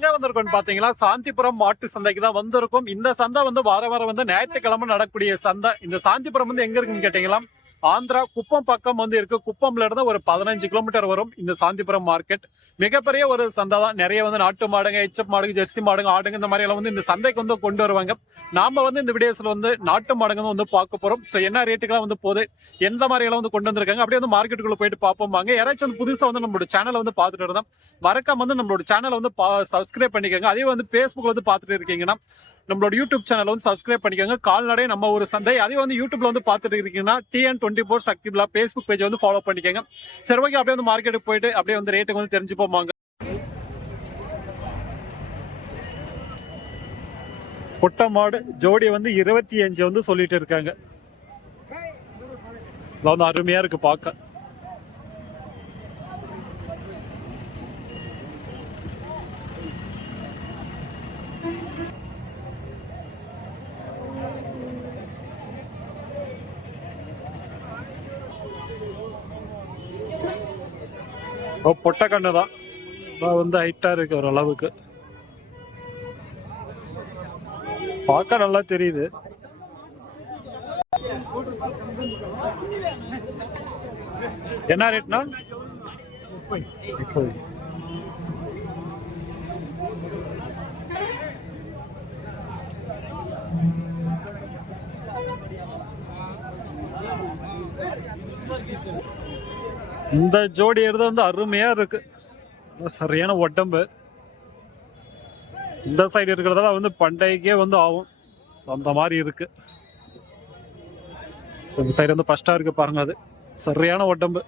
எங்க வந்திருக்கோம் பாத்தீங்களா? சாந்திபுரம் மாட்டு சந்தைக்கு தான் வந்திருக்கும். இந்த சந்தை வந்து வார வாரம் வந்து ஞாயிற்றுக்கிழமை நடக்கக்கூடிய சந்தை. இந்த சாந்திபுரம் வந்து எங்க இருக்குன்னு கேட்டீங்களா? ஆந்திரா குப்பம் பக்கம் வந்து இருக்கு. குப்பம்ல இருந்து ஒரு பதினஞ்சு கிலோமீட்டர் வரும். இந்த சாந்திபுரம் மார்க்கெட் மிகப்பெரிய ஒரு சந்தை தான். நிறைய வந்து நாட்டு மாடுங்க எச்சப் மாடுங்க ஜெர்சி மாடுங்க ஆடுங்க இந்த மாதிரி எல்லாம் வந்து இந்த சந்தைக்கு வந்து கொண்டு வருவாங்க. நாம வந்து இந்த வீடியோஸ்ல வந்து நாட்டு மாடுங்க வந்து பார்க்க போறோம். ஸோ என்ன ரேட்டுக்கெல்லாம் வந்து போகுது? எந்த மாதிரி எல்லாம் வந்து கொண்டு வந்திருக்காங்க? அப்படியே வந்து மார்க்கெட்டுக்குள்ள போயிட்டு பார்ப்போம் வாங்க. யாராச்சும் வந்து புதுசா வந்து நம்மளோட சேனலை வந்து பார்த்துட்டு இருந்தோம் மறக்காம வந்து நம்மளோட சேனலை வந்து சப்ஸ்கிரைப் பண்ணிக்கோங்க. அதே வந்து ஃபேஸ்புக்ல வந்து பார்த்துட்டு இருக்கீங்கன்னா நம்மளோட யூடியூப் சேனல் வந்து சப்ஸ்கிரைப் பண்ணிக்கோங்க. கால்நடை நம்ம ஒரு சந்தை. அதே வந்து யூடியூப்ல வந்து பார்த்துட்டு இருக்கீங்கன்னா டிஎன் டுவெண்ட்டி ஃபோர் சக்திபிளா பேஸ்புக் பேஜ் வந்து ஃபாலோ பண்ணிக்கோங்க. சரி ஓகே அப்படியே வந்து மார்க்கெட்டுக்கு போயிட்டு அப்படியே வந்து ரேட்டுக்கு வந்து தெரிஞ்சு போவாங்க பொட்டை மாடு ஜோடி வந்து இருபத்தி அஞ்சு வந்து சொல்லிட்டு இருக்காங்க. வந்து அருமையா இருக்கு பார்க்க. ஓ பொட்டை கண்ணு தான். வந்து ஹைட்டாக இருக்கு ஒரு அளவுக்கு. பார்க்க நல்லா தெரியுது. என்ன ரேட்னா முப்பது. இந்த ஜோடி எடுத்து வந்து அருமையாக இருக்குது சரியான உடம்பு இந்த சைடு இருக்கிறதெல்லாம் வந்து பண்டைக்கே வந்து ஆகும். ஸோ அந்த மாதிரி இருக்குது ஸோ இந்த சைடு வந்து ஃபஸ்ட்டாக இருக்குது பாருங்க அது. சரியான உடம்பு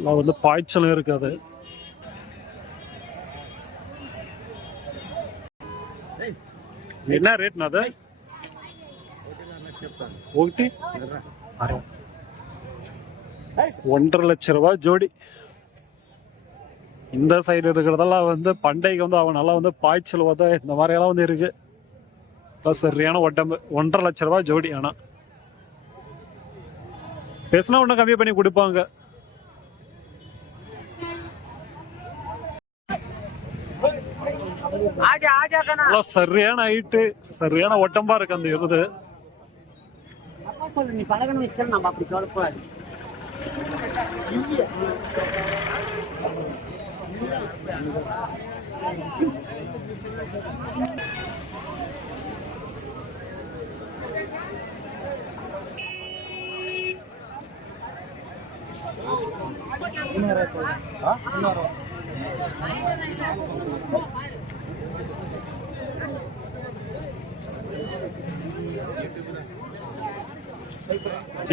எல்லாம் வந்து பாய்ச்சலும் இருக்காது என்ன ரேட்னா அது ఒకటి ஒன்றரை லட்ச ரூபாய் ஜோடி இந்த சைடு இருக்கிறதெல்லாம் வந்து பண்டைக்கு வந்து அவன் நல்லா வந்து பாய்ச்சல் உத இந்த மாதிரி எல்லாம் வந்து இருக்கு அதான் சரியான உடம்பு ஒன்றரை லட்ச ரூபாய் ஜோடி ஆனா பேசினா ஒன்றும் கம்மி பண்ணி கொடுப்பாங்க சரியான ஹைட்டு சரியான ஒட்டம்பா இருக்கு அந்த எருது அப்பா சொல்லு நீ பழகணும் இஷ்டம் நம்ம அப்படி சொல்லக்கூடாது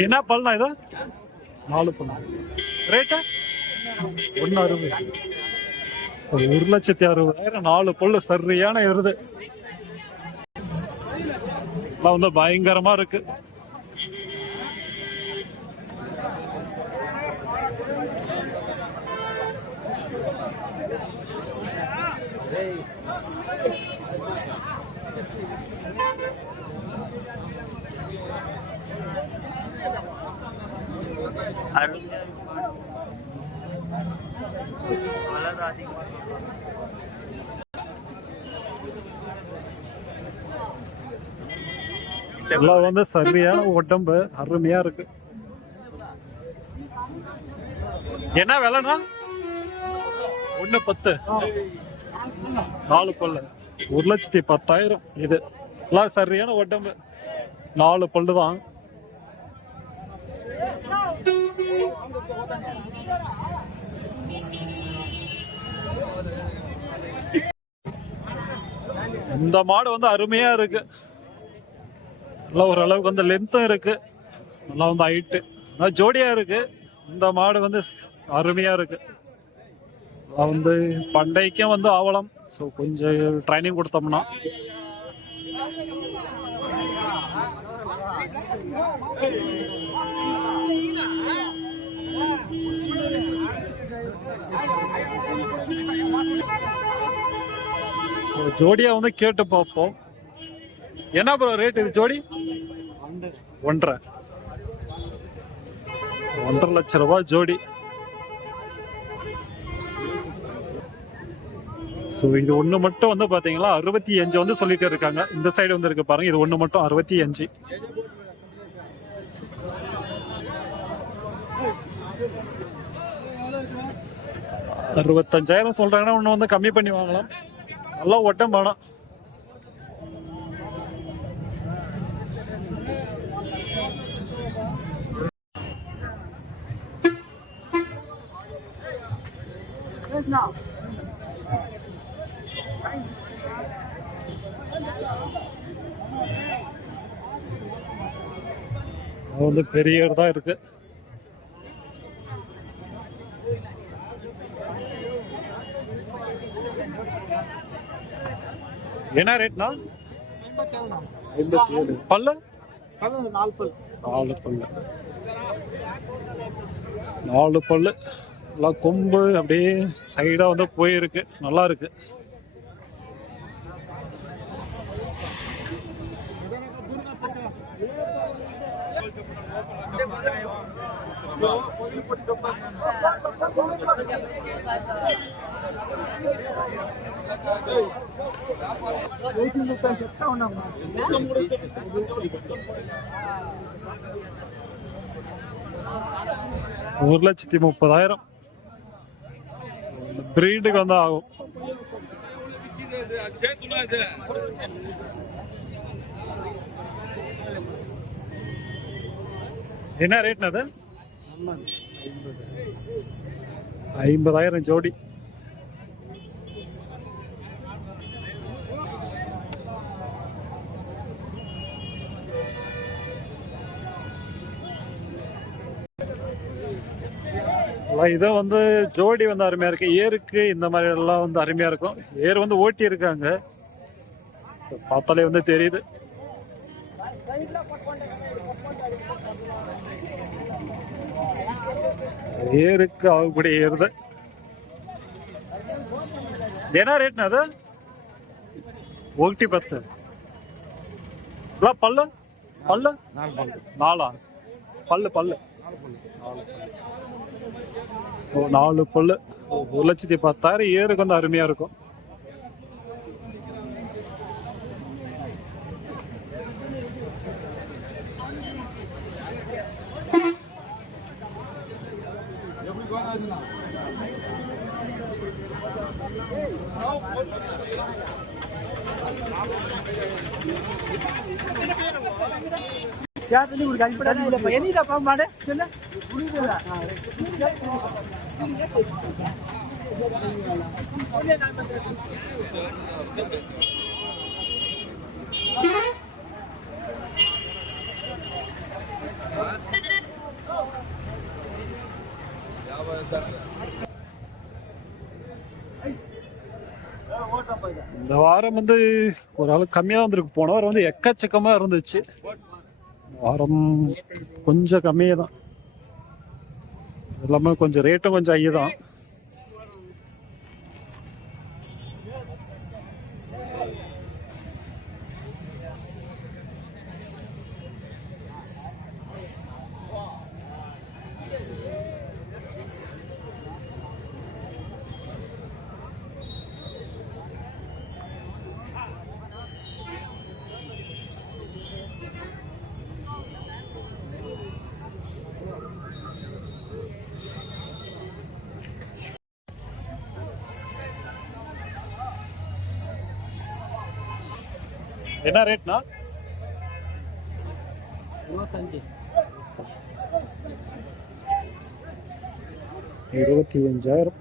என்ன பல்னா இது? நாலு பல்லு ரேட்டா ஒன்று அறுபது ஒரு ஒரு லட்சத்தி அறுபதாயிரம் நாலு பல்லு சரியான இருது எல்லாம் வந்து பயங்கரமா இருக்கு. எல்லாம் வந்து சரியான உடம்பு அருமையா இருக்கு. என்ன விலைனா ஒன்று பத்து. நாலு பல்லு. ஒரு லட்சத்தி பத்தாயிரம் இது. எல்லாம் சரியான உடம்பு. நாலு பல்லு தான். இந்த மாடு வந்து அருமையா இருக்கு. நல்லா ஓரளவுக்கு வந்து லென்த்தும் இருக்குது நல்லா வந்து ஹைட்டு நல்லா ஜோடியாக இருக்குது இந்த மாடு வந்து அருமையாக இருக்குது வந்து பண்டைக்கும் வந்து ஆவலம். ஸோ கொஞ்சம் ட்ரைனிங் கொடுத்தோம்னா. ஜோடியா வந்து கேட்டு பார்ப்போம். என்ன ப்ரோ ரேட் இது ஜோடி? ஒன்றரை. ஒன்றரை லட்ச ரூபாய் ஜோடி. ஸோ இது ஒன்று மட்டும் வந்து பார்த்தீங்களா அறுபத்தி அஞ்சு வந்து சொல்லிட்டு இருக்காங்க. இந்த சைடு வந்து இருக்கு பாருங்க. இது ஒன்று மட்டும் அறுபத்தி அஞ்சு. அறுபத்தஞ்சாயிரம் சொல்றாங்கன்னா ஒன்று வந்து கம்மி பண்ணி வாங்கலாம். நல்லா ஒட்டம் வேணும் வந்து பெரிய தான் இருக்கு. என்ன ரேட்னா ஐம்பத்தி ஏழு பல்லு நாலு பல் நாலு பல்லு. நாலு பல்லு. எல்லாம் கொம்பு அப்படியே சைடா வந்து போயிருக்கு. நல்லா இருக்கு ஒரு லட்சத்தி முப்பதாயிரம் பிரீடுக்கு வந்து ஆகும் என்ன ரேட்னா அது? ஐம்பதாயிரம் ஜோடி. எல்லாம் வந்து ஜோடி வந்து அருமையா இருக்கு. ஏருக்கு இந்த மாதிரி எல்லாம் வந்து அருமையா இருக்கும். ஏர் வந்து ஓட்டி இருக்காங்க. பார்த்தாலே வந்து தெரியுது. ஏருக்கு ஆகக்கூடிய ஏறுது என்ன ரேட்னா அது ఒకటి பத்து எல்லாம் பல்லு பல்லு நாலா பல்லு பல்லு ஓ நாலு பல்லு ஓ, ஒரு லட்சத்தி பத்தாயிரம் ஏருக்கு வந்து அருமையா இருக்கும் யார் சொல்லி கொடுக்க அடிப்படை என்னிடப்பா மாடு சொல்லு புரியுதுல இந்த வாரம் வந்து ஒரு ஆள் கம்மியாக வந்திருக்கு. போன வாரம் வந்து எக்கச்சக்கமாக இருந்துச்சு. வாரம் கொஞ்சம் கம்மியாக தான் எல்லாமே கொஞ்சம் ரேட்டும் கொஞ்சம் ஐயா தான் என்ன ரேட்னா இருபத்தஞ்சு. இருபத்தி அஞ்சாயிரம்.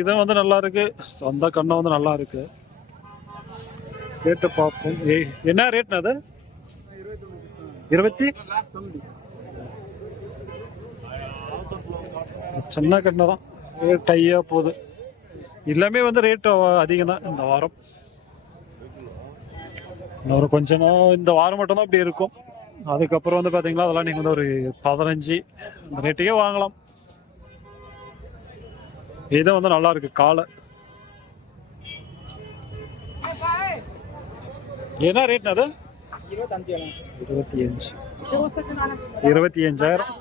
இதை வந்து நல்லா இருக்கு. சொந்த கண்ணை வந்து நல்லா இருக்கு. ரேட்டு பார்ப்போம். ஏய், என்ன ரேட்னா அது? இருபத்தி? சின்ன கண்ணை தான். ரேட் போகுது. எல்லாமே வந்து ரேட்டு அதிகம் தான் இந்த வாரம். இன்னொரு கொஞ்ச நாள் இந்த வாரம் மட்டும் தான் அப்படி இருக்கும். அதுக்கப்புறம் வந்து பாத்தீங்களா அதெல்லாம் நீங்கள் வந்து ஒரு பதினஞ்சு அந்த ரேட்டுக்கே வாங்கலாம். இதுதான் வந்து நல்லா இருக்கு காலை. என்ன ரேட்னா அது? இருபத்தி அஞ்சு இருபத்தி அஞ்சாயிரம்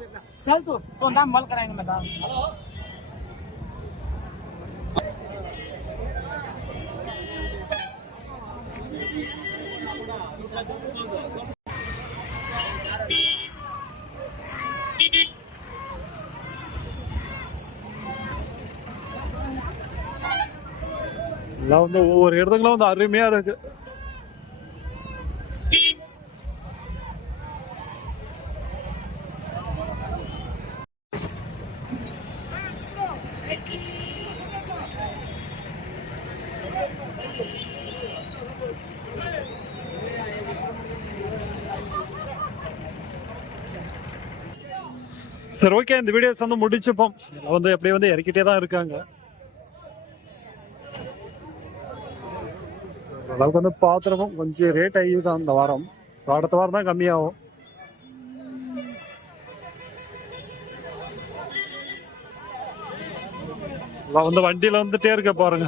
எல்லாம் வந்து ஒவ்வொரு இடத்துக்குலாம் வந்து அருமையா இருக்கு. சரி ஓகே இந்த வீடியோஸ் வந்து முடிச்சுப்போம். வந்து எப்படியும் வந்து இறக்கிட்டே தான் இருக்காங்க. அளவுக்கு வந்து பாத்திரமும் கொஞ்சம் ரேட் ஆகி தான் இந்த வாரம். ஸோ அடுத்த வாரம் தான் கம்மியாகும். வந்து வண்டியில வந்துட்டே இருக்க பாருங்க.